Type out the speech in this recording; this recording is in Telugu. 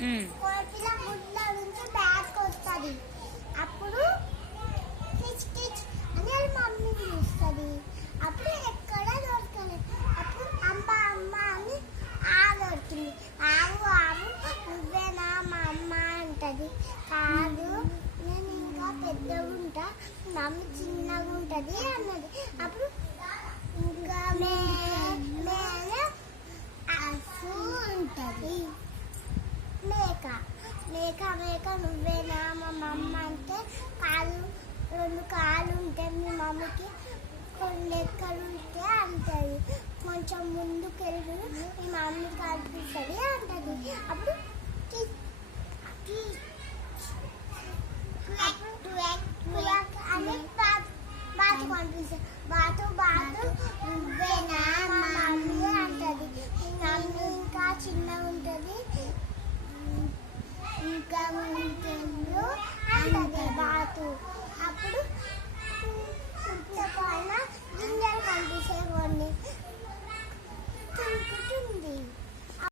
కోకిల గుడ్ల నుంచి బ్యాక్ వస్తుంది. అప్పుడు కిచ్ కిచ్ అని వాళ్ళ మమ్మీ పిలుస్తుంది. అప్పుడు ఎక్కడ దొరకలేదు. అప్పుడు అమ్మ అమ్మ అని ఆడుతుంది. ఆవు ఆవు నువ్వేనా మా అమ్మ అంటది. కాదు, నేను ఇంకా పెద్దగా ఉంటా, మమ్మీ చిన్నగా ఉంటుంది అన్నది. అప్పుడు ఇంకా అసు ఉంటుంది. మేక మేక మేక నువ్వేనా మా మమ్మ అంటే, కాళ్ళు 2 కాళ్ళు ఉంటాయి మీ మమ్మీకి, కొన్ని లెక్కలు ఉంటే అంటది. కొంచెం ముందుకు వెళ్ళి మీ మమ్మీ కనిపిస్తుంది అంటది. అప్పుడు అని బాతు కనిపిస్తుంది. బాతు బాతు నువ్వేనా మా మమ్మీ అంటది. మీ మమ్మీ ఇంకా చిన్నగా ఉంటుంది, ఇంకా ముందుకెళ్ళు అంటది బాతు.